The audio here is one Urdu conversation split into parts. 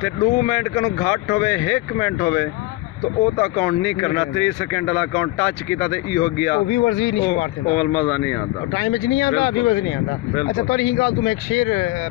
تے 2 منٹ کنوں گھٹ ہوے 1 منٹ ہوے تو او تا اکاؤنٹ نہیں کرنا 30 سیکنڈ والا اکاؤنٹ ٹچ کیتا تے ای ہو گیا او ویورز بھی نہیں شمار تھیندا او مزہ نہیں آندا ٹائم وچ نہیں آندا ویورز نہیں آندا اچھا تھوڑی ہی گل تو میں ایک شعر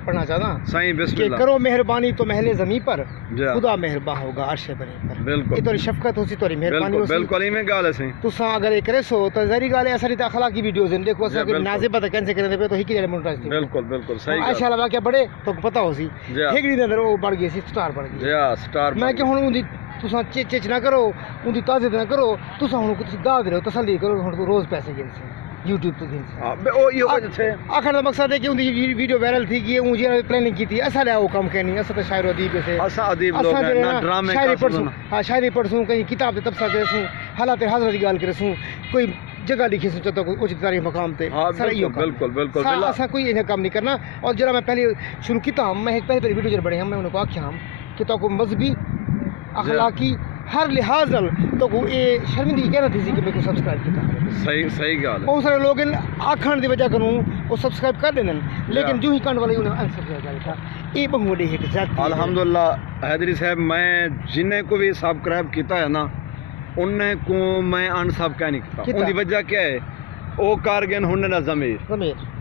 پڑھنا چاہتا صحیح بسم کہ اللہ کرو مہربانی تو محل زمین پر جا خدا مہربان ہوگا عرش بنے پر بالکل یہ تھوڑی شفقت ہوسی تھوڑی مہربانی بالکل ہوسی بالکل ہی میں گل ہے سی تساں اگر یہ کرے سو تو ظاہری گل ہے اثر تے اخلاقی ویڈیوز ہیں دیکھو اساں کہ بالکل۔ نازبہ تے کینسل کرنے پے تو ہی کہ مونٹائز تھی بالکل بالکل صحیح ماشاء اللہ واقعہ بڑے تو پتہ ہو سی جا ہیگڑی دے اندر وہ بڑھ گئی سی سٹار بڑھ گئی جا سٹار میں کہ ہن اون تساں چچ نہ کرو ان دی تعزیت نہ کرو تساں ہن کچھ دعا دے تسلی کرو ہن روز پیسے گن سے یوٹیوب تو گن سے او یہ ہو جتھے آخر دا مقصد ہے کہ ان دی ویڈیو وائرل تھی کہ اون جی پلاننگ کی تھی اسا لے او کام کرنی اسا تے شاعر و ادیب سے اسا ادیب لوگ ہیں نہ ڈرامے شاعری کا پڑھسوں ہاں شاعری پڑھسوں کہیں کتاب دے تبصرہ کرسوں حالات حاضر دی گل کرسوں کوئی جگہ لکھی سو تو کوئی اچ تاریخ مقام تے سارا ایو بالکل بالکل اسا کوئی انہیں کام نہیں کرنا اور جڑا میں پہلے شروع کیتا میں پہلے ویڈیو جڑ بڑے ہم میں انہوں کو آکھیا ہم کہ تو کو مذہبی اخلاقی ہر لحاظ تو کو اے شرمندگی کہنا تھی کہ میں کو سبسکرائب کیتا صحیح صحیح گل ہے بہت سارے لوگ آکھن دی وجہ کروں وہ سبسکرائب کر دین لیکن جو ہی کانڈ والے انہیں انسبسکرائب کر دیتا یہ بہت بڑی ہٹ ذات الحمدللہ حیدری صاحب میں جنہیں کو بھی سبسکرائب کیتا ہے نا انہیں کو میں ان سب کہہ نہیں کیتا ان دی وجہ کیا ہے او کارگن ہن نہ ضمیر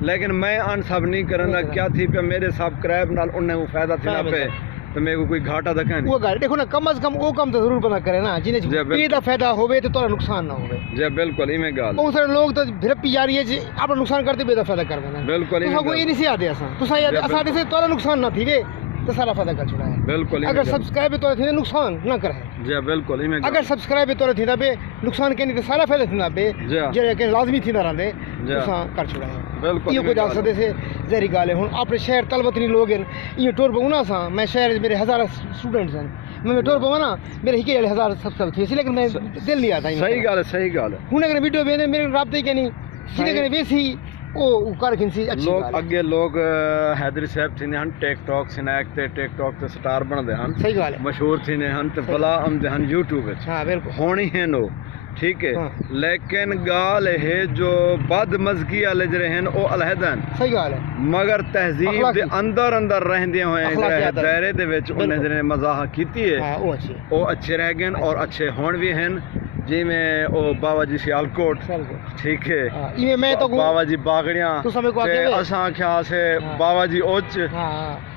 لیکن میں ان سب نہیں کرنا کیا تھی پہ میرے سبسکرائب نال انہیں وہ فائدہ تھی نہ پہ تو میرے کو کوئی گھاٹا دا کہنے وہ گل دیکھو نا کم از کم وہ کام تو ضرور بنا کرے نا جنہیں پی دا فائدہ ہوے تو تھوڑا نقصان نہ ہوے جی بالکل ہی میں گل بہت سارے لوگ تو بھرپی جا رہی ہے جی اپنا نقصان کرتے بے دا فائدہ کر دینا بالکل تساں کو یہ نہیں سی آدے اساں تساں یہ اساں سے تھوڑا نقصان نہ تھی وے تو سارا فائدہ کر چھڑا ہے بالکل اگر سبسکرائب تو تھی نقصان نہ کرے جی بالکل ہی میں اگر سبسکرائب تو تھی بے نقصان کہنی تو سارا فائدہ تھی بے جڑے کہ لازمی تھی نہ رہندے تساں کر چھڑا ہے بالکل یہ کوئی سدے سے ظاہری گل ہے ہن اپنے شہر طلبت نہیں لوگ ہیں یہ ٹور پہ نا سا میں شہر میرے ہزار اسٹوڈنٹس ہیں میں ٹور پہ نا میرے ہی ہزار سبسکرائب تھی لیکن میں دل نہیں آتا صحیح گل ہے صحیح گل ہے ہن اگر ویڈیو میں میرے رابطے کے نہیں سیدھے کرے ویسی او کر کھنسی اچھی لوگ اگے لوگ حیدری صاحب تھی ہن ٹک ٹاک سنیک تے ٹک ٹاک تے سٹار بن دے ہن صحیح گل ہے مشہور تھی ہن تے بلا ام دے ہن یوٹیوب وچ ہاں بالکل ہونی ہیں نو ٹھیک ہے لیکن گال ہے جو بد مزگی والے جڑے ہیں او علیحدہ ہیں صحیح گل ہے مگر تہذیب دے اندر اندر رہندے ہوئے دائرے دے وچ انہیں جڑے مزاح کیتی ہے او اچھے رہ گئے اور اچھے ہون بھی ہیں جی میں او بابا جی سیالکوٹ ٹھیک ہے میں تو بابا جی باغڑیاں تے اساں آکھیا سے بابا جی اوچ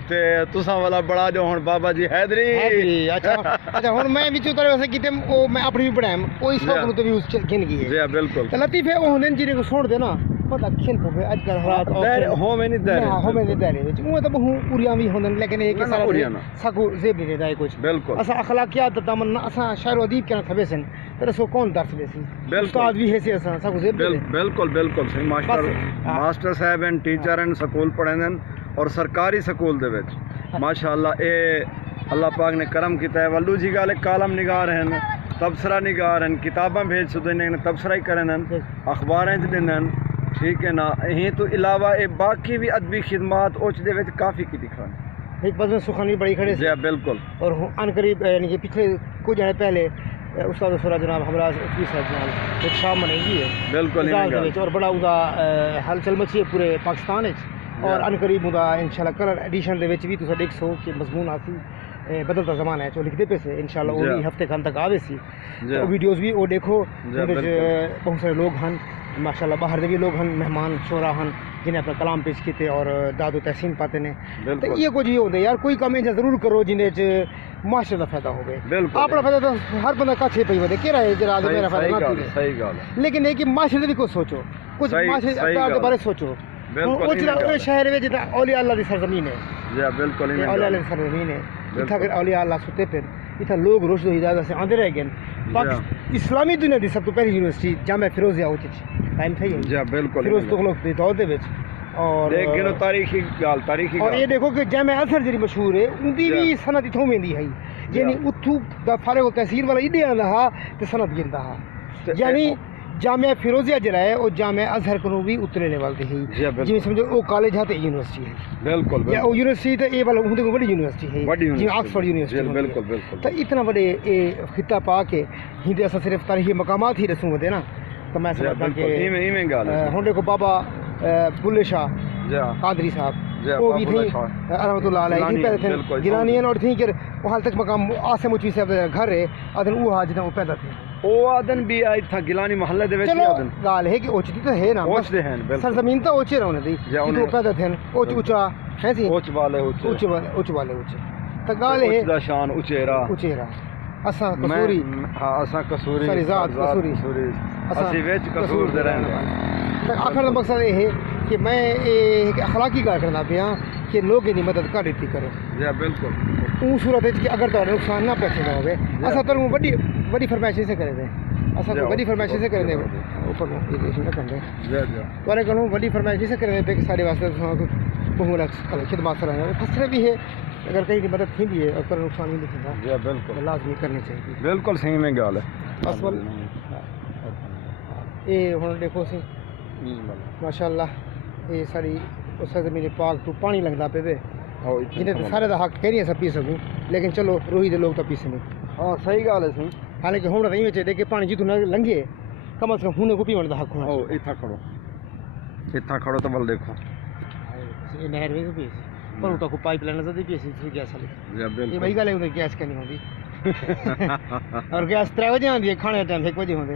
تے تساں والا بڑا جو ہن بابا جی حیدری اچھا اچھا ہن میں وچ اترے واسے کیتے او میں اپنی بھی پڑھایم او اس کو تو ویوز گن گئی ہے جی بالکل تے لطیفے او ہن جڑے کو سن دے نا مطلب کھن پے اج کل حالات دائرے ہو میں نہیں دائرے ہو میں نہیں دائرے وچ او تو بہت اوریاں بھی ہوندن لیکن یہ کہ سارا سکو زیب نہیں رہتا ہے کچھ بالکل اسا اخلاقیات تمنا اسا شاعر و ادیب کنا خبر سن تے سو کون درس دے سی استاد بھی ہے سی اسا سکو زیب بالکل بالکل صحیح ماسٹر صاحب ہیں ٹیچر ہیں سکول پڑھندن اور سرکاری سکول دے وچ ماشاءاللہ اے اللہ پاک نے کرم کیتا ہے ولو جی گالے کالم نگار ہیں تبصرہ نگار ہیں کتاباں بھیج سدے نے تبصرہ ہی کرن اخباراں چ دینن ٹھیک ہے نا یہ تو علاوہ اے باقی بھی ادبی خدمات اوچ دے وچ کافی کی دکھان ایک بس میں سخن بھی بڑی کھڑے جی بالکل اور ان قریب یعنی کہ پچھلے کچھ دن پہلے استاد سورا جناب ہمراہ اچوی صاحب جناب ایک شام منائی گئی ہے بالکل اور بڑا ادا ہلچل مچی ہے پورے پاکستان اور ان قریب ادا انشاءاللہ کلر ایڈیشن دے وچ بھی تساں دیکھ سو کہ مضمون آسی بدلتا زمانہ ہے جو لکھتے پے سے انشاءاللہ وہ بھی ہفتے کھان تک آوے سی ویڈیوز بھی وہ دیکھو بہت سارے لوگ ہیں ماشاءاللہ باہر دے بھی لوگ ہیں مہمان شعراء ہیں جنہیں اپنا کلام پیش کیتے اور داد و تحسین پاتے ہیں تو یہ کچھ یہ ہوتا ہے یار کوئی کام ایسا ضرور کرو جنہیں معاشرے کا فائدہ ہوگا اپنا فائدہ تو ہر بندہ کچھ پی ودے کہہ رہا ہے جرا میرا فائدہ نہ پی لیکن یہ کہ معاشرے بھی کچھ سوچو کچھ معاشرے کے بارے سوچو شہر میں جتنا اولیاء اللہ کی سرزمین ہے بالکل اولیاء اللہ کی سرزمین ہے اتنا اگر اولیاء اللہ ستے پھر اتنا لوگ روشد و ہدایت سے آندے رہ گئے اسلامی دنیا کی سب تو پہلی یونیورسٹی جامعہ فیروزیہ ہوتی ٹائم تھی بالکل فیروز تغلق کے دور دے وچ اور اور یہ دیکھو کہ جامعہ ازہر جڑی مشہور ہے ان دی بھی سند اتھوں ویندی ہے یعنی اتھوں دا فارغ التحصیل والا ایڈے آندا ہا تے سند گندا ہا یعنی جامعہ فیروزیہ جڑا ہے وہ جامعہ ازہر کو بھی اتنے لیول تے ہے جی سمجھو وہ کالج ہے تے یونیورسٹی ہے بالکل یا وہ یونیورسٹی تے اے والا ہندے کو بڑی یونیورسٹی ہے جی آکسفورڈ یونیورسٹی بالکل بالکل تو اتنا بڑے اے خطہ پا کے ہندے اسا صرف تاریخی مقامات ہی رسوں ودے نا تو میں سمجھتا کہ ہن دیکھو بابا بلے شاہ قادری صاحب جی وہ بھی تھی رحمۃ اللہ علیہ کی پیدا تھے گیلانیاں اور تھیں کہ وہ حال تک مقام آسم اچھی صاحب دا گھر ہے ادن وہ حاج وہ پیدا تھے او آدن بھی آئی تھا گیلانی محلے دے وچ آدن گال ہے کہ اوچتی تو ہے نا اوچ دے ہیں بالکل سرزمین تو اوچے رہنے دی جو پیدا تھے اوچ اونچا ہے سی اوچ والے اوچے والے اوچے تو گال ہے دا شان اچیرا اساں قصوری ہاں اساں قصوری ساری ذات قصوری اسی وچ قصور دے رہنے آخر کا مقصد یہ ہے کہ میں ایک اخلاقی کار کرنا پیا کہ لوگ ان مدد کر دیتی کرو جی بالکل اون صورت ہے کہ اگر تو نقصان نہ پہنچنا ہوئے اصل تو بڑی فرمائش سے کرے دیں اصل کو بڑی فرمائش سے کرے دیں اوپر نہ کریں تو کہوں بڑی فرمائش سے کرے دیں کہ سارے واسطے بہت خدمات سے رہنا فصلیں بھی ہے اگر کہیں کی مدد تھی بھی ہے اور کوئی نقصان نہیں دکھتا جی بالکل لازمی کرنی چاہیے بالکل صحیح میں گال ہے اصل یہ ہوں دیکھو سی ماشاء اللہ یہ ساری اس زمین پاک تو پانی لگتا پہ جنہیں تو سارے کا حق کہہ نہیں سب پی سکوں لیکن چلو روہی دے لوگ تو پی سکیں ہاں صحیح گال ہے سی حالانکہ ہوں نہیں چاہتے کہ پانی جتوں نہ لنگے کم از کم ہونے کو پینے کا حق ہونا اتنا کھڑو تو بل دیکھو یہ نہر بھی پی پر کو پائپ لائن نظر پی سی گیس والی یہ وہی گل ہے گیس کرنی ہوتی اور گیس 3 بجے آتی ہے کھانے ٹائم 1 بجے ہوتے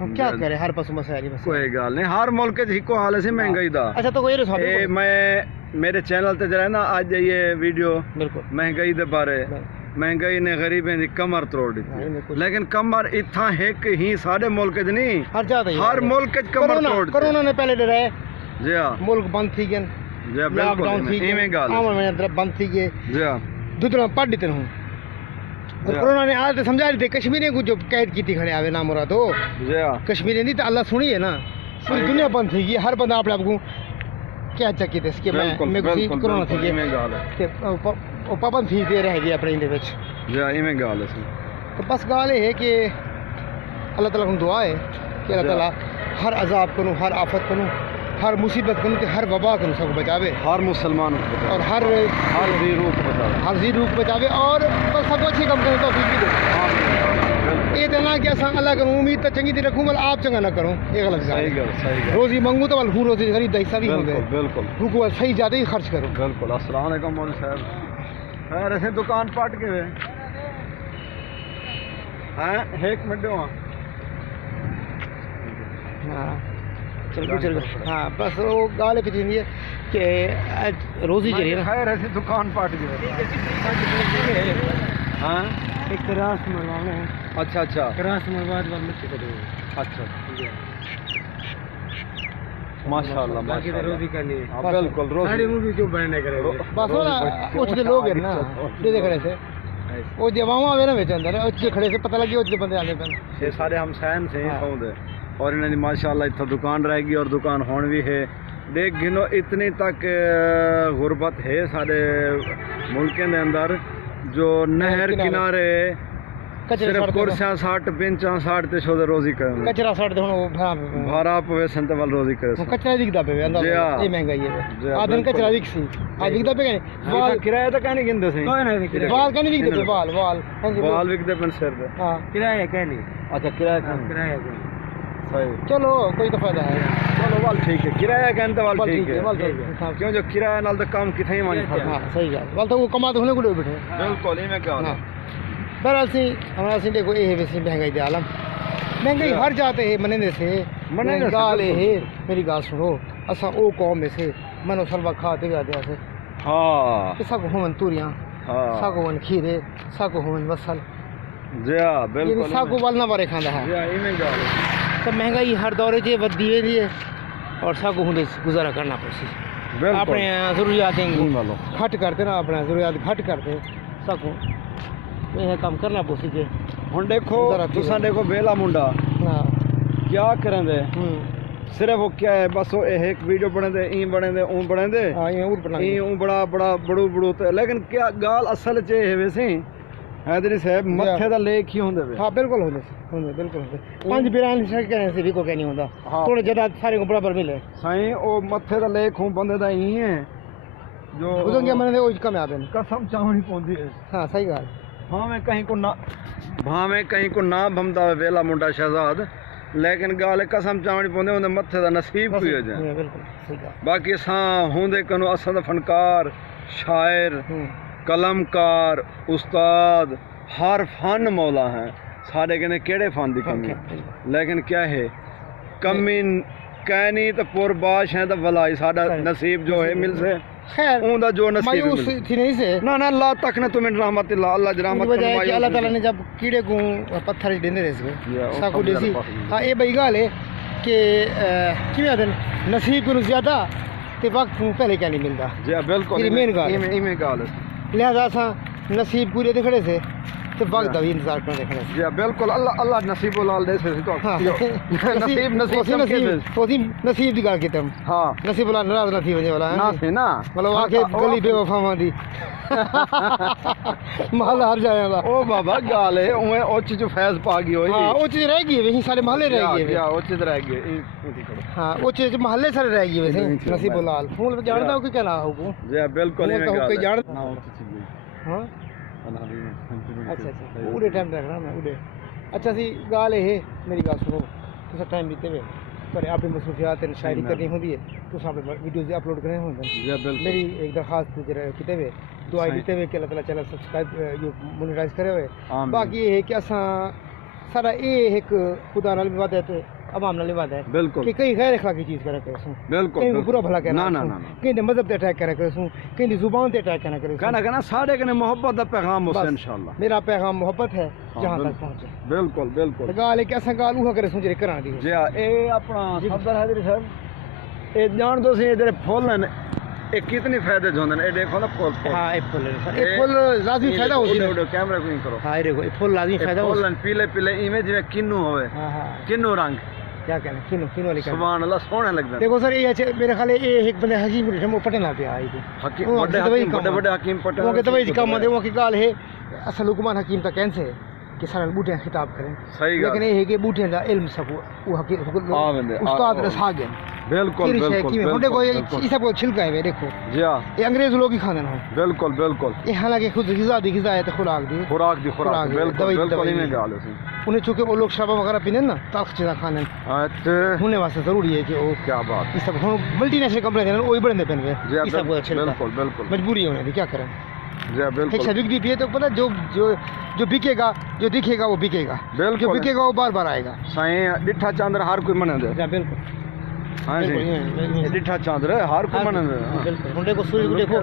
ہم کیا کریں ہر پاسوں مسائل بس کوئی گل نہیں ہر ملک ہکو حال ہے مہنگائی دا اچھا تو کوئی رسالہ میں میرے چینل تے جڑا نا اج یہ ویڈیو بالکل مہنگائی دے بارے مہنگائی نے غریبیں دی کمر توڑ دیتی لیکن کمر اتھا ایک ہی سارے ملک وچ نہیں ہر ملک وچ کمر توڑ کرونا نے پہلے ڈرائے جی ہاں ملک بند تھی گئے جی بالکل ایویں گل ہے بند تھی گئے جی ہاں دوسرا پڑھ دیتے ہوں کرونا نے آج سمجھا دیتے کشمیری کو جو قید کی کھڑے آوے نام مراد ہو کشمیری نہیں تو اللہ سنی ہے نا پوری دنیا بند تھی گئی ہر بندہ اپنے آپ کو کیا چکی تھے اس کے میں کرونا تھی گئی پابند تھی دے رہ گئی اپنے اندر تو بس گال یہ ہے کہ اللہ تعالیٰ کو دعا ہے کہ اللہ تعالیٰ ہر عذاب کو ہر آفت کو ہر مصیبت کو ہر وبا کو سب بچاوے ہر مسلمان اور ہر ذی روح بچاوے اور بس سب کو اچھی کم کرنے توفیق بھی دے یہ دینا کہ اصل اللہ کروں امید تو چنگی تھی رکھوں بل آپ چنگا نہ کروں یہ غلط روزی منگوں تو بل ہوں روزی غریب دا حصہ بھی ہوں گے بالکل حکومت صحیح زیادہ ہی خرچ کرو بالکل السلام علیکم مولوی صاحب خیر ایسے دکان پٹ کے ہاں ایک منٹ ہاں چل ہاں بس وہ گال ہے کہ روزی چلی نا خیر ایسے دکان پٹ گئے ہاں ایک راس مروانا ہے اچھا اچھا راس مرواز والے اچھا ماشاء اللہ باقی روزی کرنی ہے بالکل روزی مووی کیوں بننے کرے بس نا کچھ لوگ ہیں نا دے کھڑے تھے وہ جواؤں آوے نا بیچ اندر اچھے کھڑے سے پتہ لگی اچھے بندے آنے پہ یہ سارے ہم سین سے ہوں دے اور انہیں دی ماشاءاللہ اتنا دکان رہے گی اور دکان ہون بھی ہے دیکھ گنو اتنی تک غربت ہے سارے ملکیں دے اندر جو نہر کنارے صرف کرسیاں ساٹھ بینچاں ساٹھ تے شو دے روزی کریں کچرا ساٹھ دے ہوں بھارا پوے سنتے وال روزی کرے کچرا دکھتا پہ اندر یہ مہنگائی ہے آدھن کچرا دکھ سی آج دکھتا پہ کہنے کرایہ تو کہنے گندے سی وال کہنے دکھتے پہ وال وکتے پہ سر دے کرایہ کہنے اچھا کرایہ صحیح چلو کوئی تو فائدہ ہے چلو وال ٹھیک ہے کرایہ کہنے تو وال ٹھیک ہے کیوں جو کرایہ نال تو کام کتھے ہی مانی ہاں صحیح ہے وال تو وہ کما تو ہونے کو لے بیٹھے بالکل ہی میں کہا بہرحال سی ہمارا سی دیکھو یہ ہے مہنگائی دے عالم مہنگائی ہر جاتے ہے منے سے گال ہے میری گال سنو اساں او قوم میں سے منو سلوا کھاتے گیا دیا سے ہاں ساکو ہون توریاں ساکو ہون کھیرے ساکو ہون وصل جی ہاں بالکل ساکو والنا بارے کھاندا ہے جی ایویں گال تو مہنگائی ہر دورے چ ودی وی ہے اور ساکو ہون گزارا کرنا پڑسی اپنے ضروریات گھٹ کرتے نا اپنے ضروریات گھٹ کرتے ساکو یہ کام کرنا پوسی کے ہن دیکھو تساں دیکھو ویلا منڈا کیا کریں دے صرف وہ کیا ہے بس وہ ایک ویڈیو بنے دے این بنے دے اون بنے دے این اون بڑا بڑا بڑو بڑو لیکن کیا گال اصل چ ہے ویسے حیدری صاحب متھے دا لیک ہی ہوندے ہاں بالکل ہوندے بالکل ہوندے پانچ بیران سے کہنے سے بھی کو کہنی ہوندا تھوڑے جدا سارے کو برابر ملے سائیں او متھے دا لیک ہوں بندے دا ہی ہے جو بدن کے منے او کم آبے قسم چاہنی پوندی ہے ہاں صحیح گال ہاں میں کہیں کو نہ بھامے کہیں کو نہ بھمدا ویلا منڈا شہزاد لیکن گال قسم چاوڑی پوندے اون متھے دا نصیب کوئی ہو جائے بالکل صحیح کہا باقی اساں ہوندے کنو اساں دا فنکار شاعر قلمکار استاد ہر فن مولا ہیں سارے کہنے کیڑے فن دی کمی لیکن کیا ہے کمی کہنی تو پور باش ہیں تو ولائی ساڈا نصیب جو ہے مل سے خیر اون دا جو نصیب مایوس مل تھی نہیں سے نہ نہ اللہ تک نے تمہیں رحمت اللہ اللہ رحمت وجہ ہے کہ اللہ تعالیٰ نے جب کیڑے کو پتھر دیندے رہے سے ساکو دیسی ہاں یہ بھائی گال ہے کہ کیوں آدھن نصیب کو زیادہ تے وقت کو پہلے کیا نہیں ملتا جی بالکل یہ مین گال ایویں گال ہے لہذا اساں نصیب پورے دے کھڑے سے تے وقت دا بھی انتظار کرنے کھڑے جی بالکل اللہ اللہ نصیب لال دے سے تو نصیب نصیب دی گل کیتم ہاں نصیب اللہ ناراض نہ تھی وجے والا نہ سے نا مطلب آ کے گلی بے وفاواں دی محل ہر جائے والا او بابا گال ہے اوے اوچ جو فیض پا گئی ہوئی ہاں او چیز رہ گئی وہی سارے محلے رہ گئے یا اوچ رہ گئی ہاں او چیز محلے سارے رہ گئے ویسے نصیب اللہ ہوں جاندا ہو کہ کیا نہ ہو جی بالکل ہوں ایویں کہ گال جان ہاں ہاں اچھا اچھا اڑے ٹائم رکھنا میں اڑے اچھا سی گال ہے میری گل سنو تسا ٹائم دیتے ہوئے پر اپنی مصروفیات شاعری کرنی ہوندی ہے تو اپنے ویڈیوز اپلوڈ کرنے ہوندے میری ایک درخواست کیتے ہوئے دعائیں دیتے ہوئے کہ اللہ تعالیٰ چینل سبسکرائب مونیٹائز کرے ہوئے باقی یہ ہے کہ اساں سارا یہ ایک خدا نال بھی وعدہ ہے عوام نال بھی وعدہ ہے بالکل کہ کئی غیر اخلاقی چیز کرا کرے سوں بالکل کہیں برا بھلا کہنا نہ کہیں دے مذہب تے اٹیک کرا کرے سوں کہیں دی زبان تے اٹیک کرا کرے کہنا کہنا سارے کنے محبت دا پیغام ہو سے انشاءاللہ میرا پیغام محبت ہے جہاں تک پہنچے بالکل بالکل گال ہے کہ اساں گال اوہ کرے سوں جڑے کراں دی جی اے اپنا صفدر حیدری صاحب اے جان دو سی ادھر پھول ہیں اے کتنی فائدے ہوندے اے دیکھو نا پھول ہاں اے پھول لازمی فائدہ ہوندی ہے کیمرہ کو کرو ہاں اے دیکھو اے پھول لازمی فائدہ ہو پھول پیلے پیلے ایویں جویں کنو ہوے ہاں ہاں کنو رنگ کیا کہنا کنو والی سبحان اللہ سونے لگدا دیکھو سر یہ میرے خیال ہے یہ ایک بندے حکیم کو پٹنا پیا آئی تھی حکیم بڑے حکیم پٹن وہ کہ دوائی کام دے وہ کی گال ہے اصل حکمان حکیم تا کہن سے کہ سارے بوٹے خطاب کریں صحیح لیکن یہ ہے کہ بوٹے دا علم سب وہ حقیقت استاد رسا گئے بالکل بالکل ہن دیکھو یہ سب چھلکا ہے دیکھو جی ہاں یہ انگریز لوگ ہی کھاندے ہیں بالکل بالکل یہ حالانکہ خود غذا دی ہے تے خوراک دی خوراک بالکل بالکل میں گال ہے انہیں چونکہ وہ لوگ شراب وغیرہ پینے نا تلخ چیزاں کھانے ہونے واسطے ضروری ہے کہ وہ کیا بات یہ سب ملٹی نیشنل کمپنی ہیں وہی بڑے پہن گئے یہ سب بالکل بالکل مجبوری ہونے دی کیا کریں جی بالکل ایک شدید بھی ہے تو پتہ جو بکے گا جو دکھے گا وہ بکے گا جو بکے گا وہ بار بار آئے گا سائیں ڈٹھا چاندر ہر کوئی منے دے بالکل ہاں جی ڈٹھا چاندر ہر کوئی منے دے بالکل ہن دیکھو سورج کو دیکھو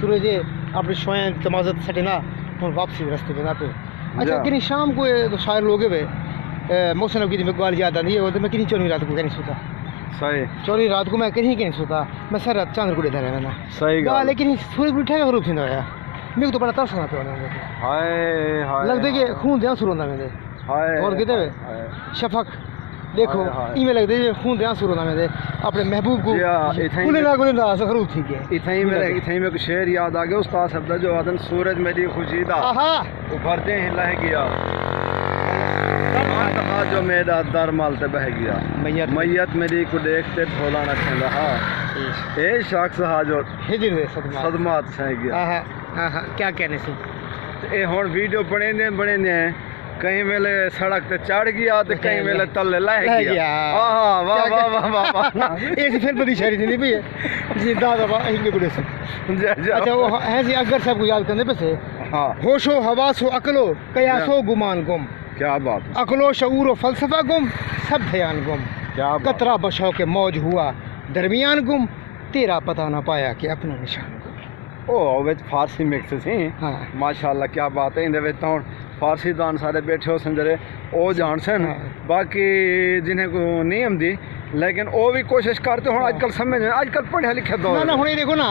سورج اپنی شویں تمازت سٹے نا ہن واپسی راستے پہ نہ پہ اچھا کنی شام کو تو شاعر لوگ ہے محسن نبی کی گال یاد آتی ہے وہ میں کنی چوری رات کو کہیں سوتا صحیح چوری رات کو میں کہیں سوتا میں سر رات چاندر کو دے رہا صحیح گال لیکن سورج کو اٹھا کے روپ تھیندا ہے میرے تو بڑا ترس آنا پیا ہائے ہائے لگتا ہے کہ خون دیا سر ہوتا میرے اور کہتے ہوئے شفق دیکھو ایویں لگتا ہے خون دیا سر ہوتا میرے اپنے محبوب کو خروج تھی گیا اتھائی میں ایک شعر یاد آ گیا استاد صاحب دا جو آدن سورج میری خوشیدہ ابھرتے ہیں لہ گیا جو میرا در مالتے بہ گیا میت میری کو دیکھتے ڈھولا نہ کھین رہا اے شخص ہا جو صدمات سہ گیا کیا کہنے سے اے ہن ویڈیو بنے ہیں کہیں ویلے سڑک تے چڑھ گیا تے کہیں ویلے تلے لہ گیا واہ واہ واہ واہ ایسی پھر بڑی شاعری تھی بھی ہے جی دادا با ہی گڑے سے اچھا وہ ہے جی اکبر صاحب کو یاد کرنے پہ سے ہاں ہوش و حواس و عقل و قیاس و گمان گم کیا بات عقل و شعور و فلسفہ گم سب دھیان گم قطرہ بشوق موج ہوا درمیان گم تیرا پتہ نہ پایا کہ اپنا نشان گم او وچ فارسی مکس سی ہاں ماشاءاللہ کیا بات ہے اندے وچ تو فارسی دان سارے بیٹھے ہو سن جڑے او جان سن باقی جنہیں کو نہیں آمدی لیکن او بھی کوشش کرتے ہوں آج کل سمجھ آج کل پڑھے لکھے دور نہ ہن دیکھو نا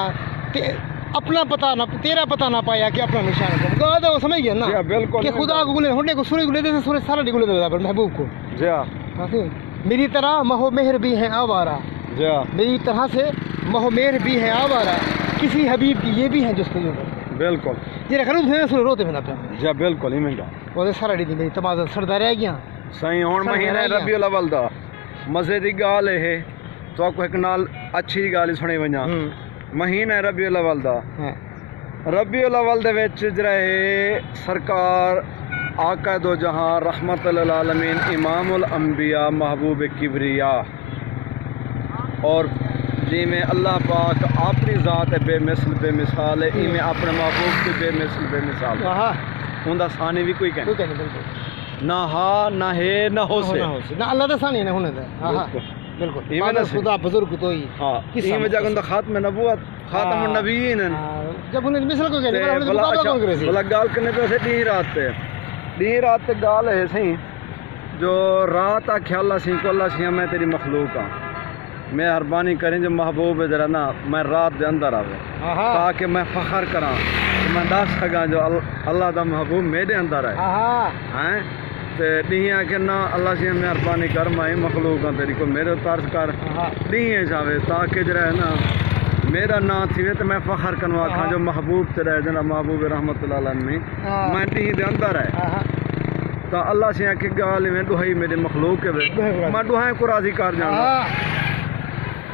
اپنا پتہ نہ تیرا پتہ نہ پایا کہ اپنا نشان گم گادا وہ سمجھ گیا نا بالکل کہ خدا کو گلے ہن کو سورج گلے دے سورج سارا گلے دے محبوب کو جی ہاں میری طرح مہو مہر بھی ہے آوارہ جی ہاں میری طرح سے مہو مہر بھی ہے آوارہ کسی حبیب کی یہ بھی ہے جستجو بالکل جی خروج ہے سورج روتے میں نہ پیا جی بالکل ہی منگا وہ سارا ڈی میری تمازن سڑدا رہ گیا صحیح ہن مہینہ ربیع الاول دا مزے دی گال ہے تو کو ایک نال اچھی گال سنی ونجا مہینہ ربیع الاول دا ربیع الاول دے وچ جڑا ہے سرکار آقا دو جہاں رحمت للعالمین امام الانبیاء محبوب کبریا اور جی میں اللہ پاک اپنی ذات بے مثل بے مثال ہے ای میں اپنے محبوب کی بے مثل بے مثال ہاں ہوں ثانی بھی کوئی تو کہنے کہنے بالکل نہ ہا نہ ہے نہ ہو سے نہ اللہ دا ثانی نہ ہونے دے ہاں ہاں بالکل فادر خدا بزرگ تو ہی ہاں ای میں جگہ خاتم نبوت خاتم النبیین جب انہیں مثل کو کہنے بلا انہیں مقابلہ کون کرے سی بلا گال کرنے پہ سے ڈی رات تے گال ہے سی جو رات آ خیالہ سی کو اللہ سی میں تیری مخلوق ہاں مہربانی کریں جو محبوب ہے ذرا نا میں رات دے اندر آوے تاکہ میں فخر کراں میں دس سکاں جو اللہ دا محبوب میرے اندر ہے ہیں تے ڈیاں کہ نہ اللہ سی مہربانی کر میں مخلوق ہاں تیری کو میرے طرز کر ڈیاں جاوے تاکہ جو ہے نا میرا نام تھی تو میں فخر کنوا کھاں جو محبوب تے رہے جنا محبوب رحمت اللہ علیہ میں ڈی دے اندر ہے تو اللہ سی کہ گال میں دہائی میرے مخلوق کے میں دہائیں کو راضی کر جانا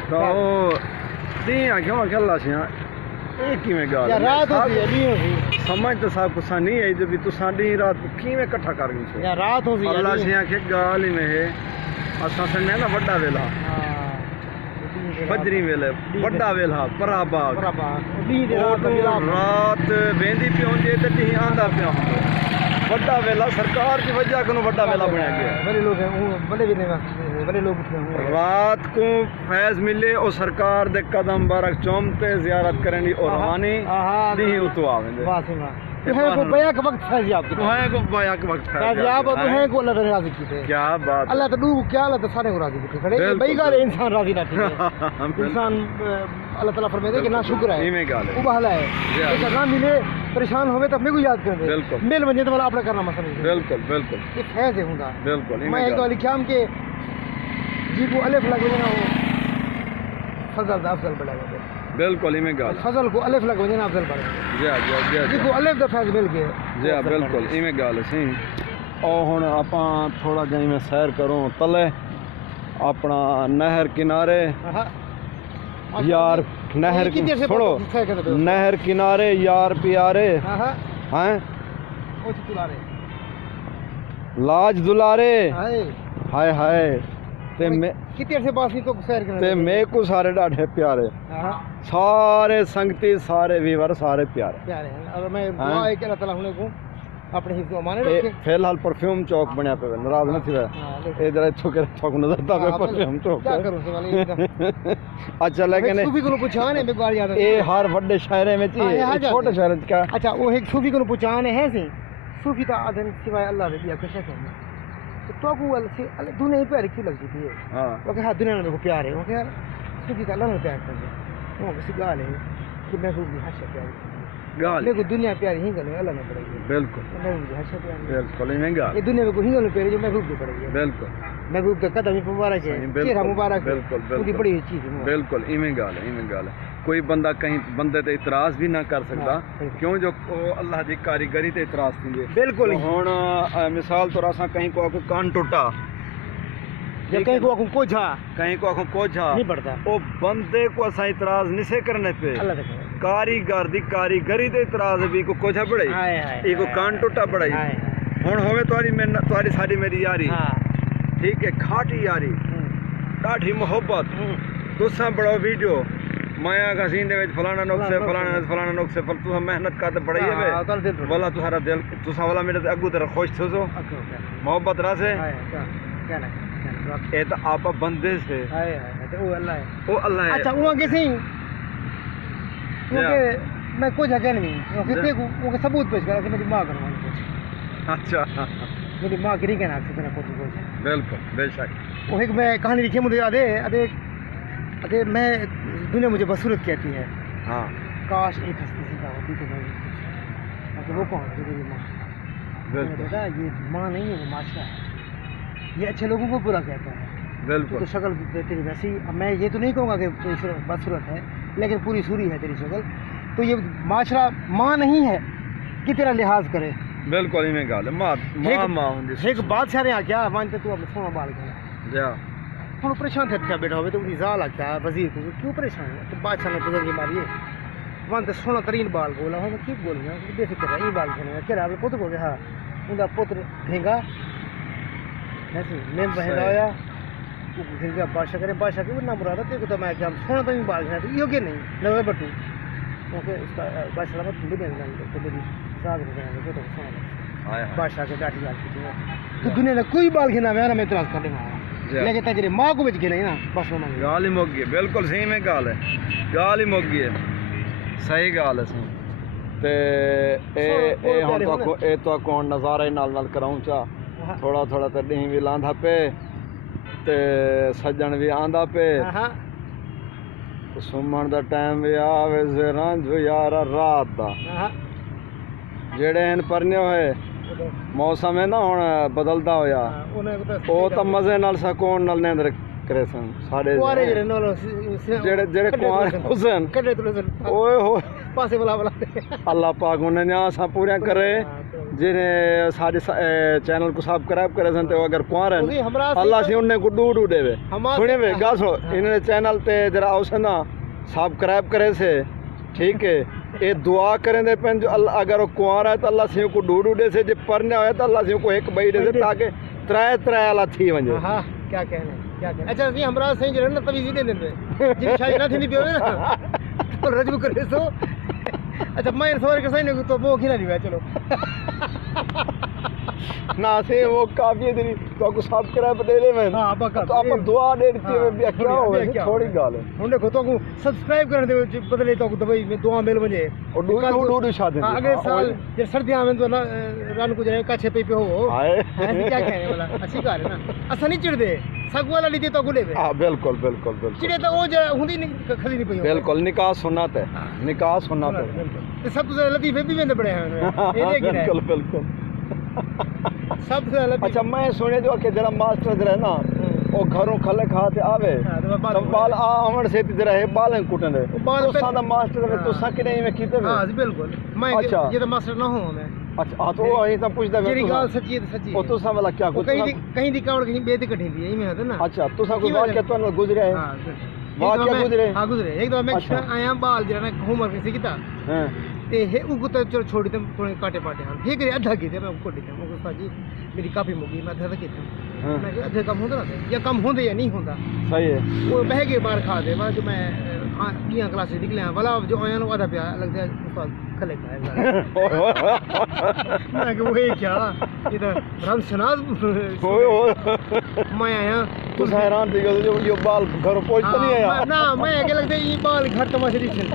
تو ڈیاں کیوں کہ اللہ سی ایک ہی میں گال رات ہوتی ہے نہیں ہوتی سمجھ تو صاحب کو نہیں ہے جو بھی تو ساڈی رات کی میں اکٹھا کر گئی یا رات ہوتی ہے اللہ سی کہ گال ہی میں ہے اساں سنے نا بڑا ویلا فجری ویلے بڑا ویلا پرا باغ رات ویندی پیوں جے تے ڈی آندا پیوں بڑا ویلا سرکار کی وجہ کنو بڑا ویلا بنیا گیا بڑے لوگ ہیں بڑے بھی نہیں بڑے لوگ رات کو فیض ملے اور سرکار دے قدم بارک چومتے زیارت کرنی اور روانی ڈی اتو آویں تو ہے کو بیاک وقت فیضیاب کی تو ہے کو بیاک وقت فیضیاب تو ہے کو اللہ تعالی راضی کیتے کیا بات اللہ تو دو کیا اللہ تو سارے کو راضی کیتے کھڑے بھائی گال انسان راضی نہ تھے انسان اللہ تعالی فرمائے کہ نہ شکر ہے ایویں گال ہے وہ بہلا ہے کہ نہ ملے پریشان ہوے تو میں کو یاد کر دے بالکل مل ونجے تو اپنا کرنا مسئلہ بالکل بالکل یہ فیض ہے ہوندا بالکل میں ایک والی کام کے جی کو الف لگے نا وہ فضل دا افضل بڑا ہے بالکل ہی میں گال فضل کو الف لگ وجنا افضل پڑے جی جی کو الف دا فیض مل کے جی بالکل ہی میں گال سی او ہن اپاں تھوڑا جہی میں سیر کروں تلے اپنا نہر کنارے یار نہر چھوڑو نہر کنارے یار پیارے ہیں لاج دلارے ہائے ہائے کتنے عرصے بعد تو سیر کرنے تے میں کو سارے ڈاڈھے پیارے سارے سنگتی سارے ویور سارے پیارے ہیں اور میں دعا ہے کہ اللہ تعالی ہنے کو اپنے حفظ و امان رکھے فی الحال پرفیوم چوک بنیا پہ ناراض نہ تھی ادھر ایتھوں کے تھوک نظر تا پہ پرفیوم چوک کیا کروں سے والے اچھا لیکن صوفی کو پہچان ہے میں بار یاد اے ہر بڑے شہر میں تھی چھوٹے شہر کا اچھا وہ ایک صوفی کو پہچان ہے سی صوفی تا آدم سوائے اللہ دے کیا کشا کرنا تو کو اللہ دنیا پیار کیوں لگتی تھی ہاں وہ کہ دنیا میں کو پیار ہے وہ کہ یار صوفی تا اللہ نے پیار کر دیا وہ کسی گال ہے کہ میں کو بھی ہر پیار گال میں کو دنیا پیاری ہی کرنے اللہ نے پڑے گی بالکل میں بھی ہر پیار بالکل میں گال یہ دنیا میں کو ہی کرنے پیاری جو میں کو پڑے گی بالکل میں کو قدم مبارک ہے چہرہ مبارک ہے بالکل بڑی چیز ہے بالکل ایویں گال ہے کوئی بندہ کہیں بندے تے اعتراض بھی نہ کر سکتا کیوں جو اللہ دی کاریگری تے اعتراض تھی بالکل ہن مثال طور اساں کہیں کو کان ٹوٹا یا کہیں کو کوجھا نہیں پڑتا او بندے کو اساں اعتراض نہیں سے کرنے پہ کاریگر دی کاریگری تے اعتراض بھی کو کوجھا بڑائی ای کو کان ٹوٹا بڑائی ہن ہوے تہاڈی ساڈی میری یاری ٹھیک ہے کھاٹی یاری ڈاڈھی محبت تساں بڑا ویڈیو مایا گھسین دے وچ فلانا نقصے پر تو محنت کرتے بڑی ہے والا تہارا دل تساں والا میرے تے اگو تے خوش تھو سو محبت راسے اے تا آپ بندے سے او اللہ ہے اچھا وہ کسی میں کچھ ہے نہیں کہ وہ ثبوت پیش کرا کہ میری ماں کروا اچھا میری ماں کی نہیں کہنا کہ میں کچھ بالکل بے شک وہ ایک میں کہانی لکھی مجھے یاد ہے ادے میں دنیا مجھے بصورت کہتی ہے ہاں کاش ایک ہستی سی ہوتی تو میں وہ کون ہے میری ماں بیٹا یہ ماں نہیں ہے وہ معاشرہ ہے یہ اچھے لوگوں کو برا کہتا ہے بالکل تو شکل تیری ویسی اب میں یہ تو نہیں کہوں گا کہ بدصورت ہے لیکن پوری سوری ہے تیری شکل تو یہ معاشرہ ماں نہیں ہے کہ تیرا لحاظ کرے بالکل ہی میں گال ہے ماں ایک بادشاہ نے کیا مانتے تو اپنا سونا بال کیا جا ہوں پریشان تھے کیا بیٹا ہوئے تو انہیں زال کیا وزیر کو کیوں پریشان ہے تو بادشاہ نے گزر کے ماری وہاں تو سونا ترین بال بولا ہوں میں کیوں بولوں گا بے فکر ہے یہ بال کرنے گا کہہ رہا ہے خود کو کہ ہاں اندا پتر بھینگا ایسے نیم بہندا ہویا وہ بھینگا بادشاہ کرے بادشاہ کے نہ مراد تے کو تو میں کہ سونا تو بال ہے یہ کہ نہیں نوے بٹو کیونکہ اس کا بادشاہ سلامت نہیں بن گیا تو میری صاحب نے کہا تو سونا بادشاہ کے ڈاٹی گل کی تو دنیا میں کوئی بال کھنا میں میں اعتراض کر دینا لیکن تجربے ماں کو بچ کے نہیں نا بس میں گال ہی مک گئی بالکل صحیح میں گال ہے گال ہی مک گئی ہے صحیح گال ہے تے اے ہن تو کو نظارہ نال کراؤں چا تھوڑا تھوڑا تے ڈیں وی لاندا پے تے سجن وی آندا پے سمن دا ٹائم وی آوے زران جو یار رات دا جڑے ان پرنے ہوئے موسم ہے نا ہن بدلدا ہویا او تا مزے نال سکون نال نیند کرے سن ساڈے جڑے جڑے کوار حسین اوئے ہوئے پاسے بلا بلا اللہ پاک انہیں نیا سا پوریا کرے جنہیں ساڑے چینل کو سبسکرائب کرے سن تو اگر کوار ہیں اللہ سے انہیں کو ڈو دے وے سنے وے گا سنو انہیں چینل تے جرا اوسنا سبسکرائب کرے سے ٹھیک ہے یہ دعا کریں دے پن جو اگر وہ کوار ہے تو اللہ سے کو ڈو دے سے جب پرنے ہوئے تو اللہ سے کو ایک بھائی دے سے تاکہ ترائے اللہ تھی ونجے کیا کہنے کیا کہنے اچھا سی ہمراہ سے جو رہنا تویزی دے دیں جن شاید نہ تھی نہیں پیوے نا تو رجب کرے سو اچھا میں سوار کے سائنے کو تو وہ کھینا نہیں ہویا چلو نہ سے وہ کافی دری تو کو سبسکرائب دے لے میں تو آپ دعا دے دیتی ہے بھی کیا ہوئے تھوڑی گال ہے ہن دیکھو تو کو سبسکرائب کرنے دے بدلے تو کو دبئی میں دعا مل ونجے اور ڈو شادی اگلے سال جے سردیاں میں تو رن کو جڑے کاچھے پئی پہ ہو ایسے کیا کہنے والا اچھی کار ہے نا اسا نہیں چڑ دے سگ والا لیتے تو گلے ہاں بالکل بالکل بالکل چڑے تو او جے ہوندی نہیں کھلی نہیں پئی بالکل نکاح سنت ہے نکاح سنت ہے تے سب سے لطیفے بھی ویندے بڑے ہیں بالکل بالکل سب سے لطیف اچھا میں سنے جو کہ جرا ماسٹر جرا نا او گھروں کھلے کھاتے آوے تو بال آون سے جرا ہے بالیں کٹن دے تو سادا ماسٹر میں تو سکے نہیں میں کیتے ہاں بالکل میں یہ تو ماسٹر نہ ہوں میں اچھا تو وہی تو پوچھدا میری گل سچی ہے سچی او تو سا والا کیا کہیں دی کاوڑ کہیں بے تے کٹھی دی میں ہے نا اچھا تو سا کوئی واقعہ تو نہ گزرے ہے ہاں واقعہ گزرے ہاں گزرے ایک دو میں آیا بال جرا نا ہوم ورک سے کیتا ہاں تے ہے او تو چلو چھوڑی تے تھوڑے کاٹے پاٹے ہن ٹھیک ہے ادھا کیتے میں کو دیتا میں استاد جی میری کافی مگی میں ادھا کیتا میں کہ ادھا کم ہوندا یا کم ہوندے یا نہیں ہوندا صحیح ہے وہ بہ گئے باہر کھا دے جو میں کیاں کلاس نکلے ہیں والا جو آیا نو آدھا پیا لگتا ہے استاد کھلے کھائے میں کہ وہ کیا یہ تو رام شناز میں آیا تو حیران تھی کہ جو بال گھر پہنچتا نہیں آیا نا میں کہ لگتا ہے یہ بال گھر تماشے دیکھن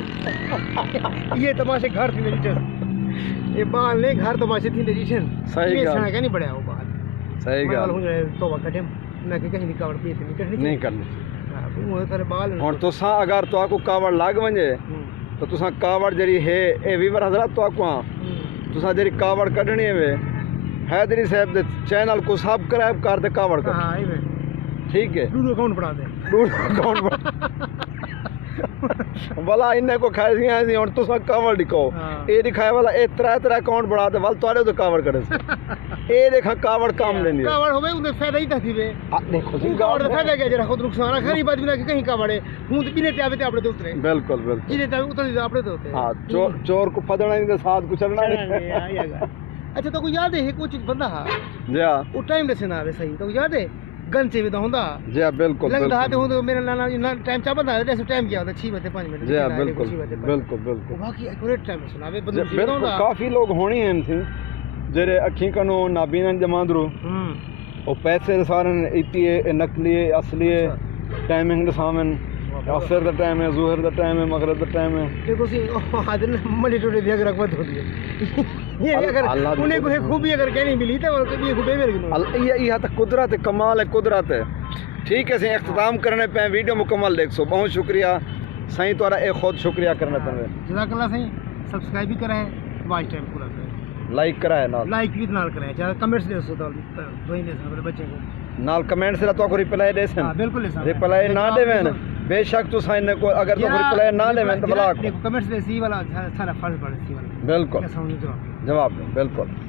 یہ تماشے گھر تھی دیکھن یہ بال نہیں گھر تماشے تھی دیکھن صحیح گل ہے نہیں بڑا وہ بال صحیح گل ہوں توبہ کٹے میں کہ کہیں کاوڑ پیے نہیں کرنی وہ سارے بال ہن تو سا اگر تو کو کاوڑ لاگ ونجے تو تساں کاوڑ جڑی ہے اے ویور حضرات تو کو تساں جڑی کاوڑ کڈنی ہے حیدری صاحب دے چینل کو سبسکرائب کر دے کاوڑ کر ہاں ایویں ٹھیک ہے ڈوڈو اکاؤنٹ بنا دے ڈوڈو اکاؤنٹ والا انہیں کو کھائے سی ہیں ہن تساں کاوڑ دکھاؤ اے دکھائے والا اے ترا اکاؤنٹ بنا دے ول تواڈے تو کاوڑ کرے اے دیکھا کاوڑ کام لیندی کاوڑ ہوے اون فائدہ ہی تھی وے دیکھو جی کاوڑ دا فائدہ کیا جڑا خود نقصان ہے غریب آدمی دا کہیں کاوڑ ہے ہوں تے بنے تے آوے تے اپنے تے اترے بالکل بالکل جنے تے اتر دے اپنے تے ہوتے ہاں چور کو پھدنا نہیں تے ساتھ کو چلنا نہیں اچھا تو کو یاد ہے کچھ بندہ ہا جی ہاں او ٹائم دے سنا وے صحیح تو یاد ہے گن سے بھی تو ہوندا جی ہاں بالکل لگدا ہے ہوں میرے نانا ٹائم چا بندا ہے ٹائم کیا ہوتا 6 بجے 5 منٹ جی ہاں بالکل بالکل بالکل باقی ایکوریٹ ٹائم سنا وے بالکل کافی لوگ ہونی ہیں تھی جڑے اکھیں کنو نابینن جماندرو او پیسے سارن ایتی نقلی اصلی ٹائمنگ دسامن عصر دا ٹائم ہے ظہر دا ٹائم ہے مغرب دا ٹائم ہے دیکھو سی حاضر منڈی ٹوڈے دی اگر رغبت ہوتی ہے یہ اگر انہیں کوئی خوبی اگر کہنی ملی تو یہ خوبی میرے گنو یہ تو قدرت کمال ہے قدرت ہے ٹھیک ہے سی اختتام کرنے پہ ویڈیو مکمل دیکھ سو بہت شکریہ سائیں تورا ایک خود شکریہ کرنا پہ جزاک اللہ سائیں سبسکرائب بھی کریں واچ ٹائم پورا کریں لائک کرائے نال لائک بھی نال کریں چاہے کمنٹس دے سو تو دوئی دے سو بچے کو نال کمنٹ سے تو کو ریپلائی دے سن بالکل ریپلائی نہ دے وین بے شک تو سائن کو اگر تو ریپلائی نہ دے وین تو بلاک کمنٹس دے سی والا سارا فرض پڑے سی والا بالکل جواب دیں بالکل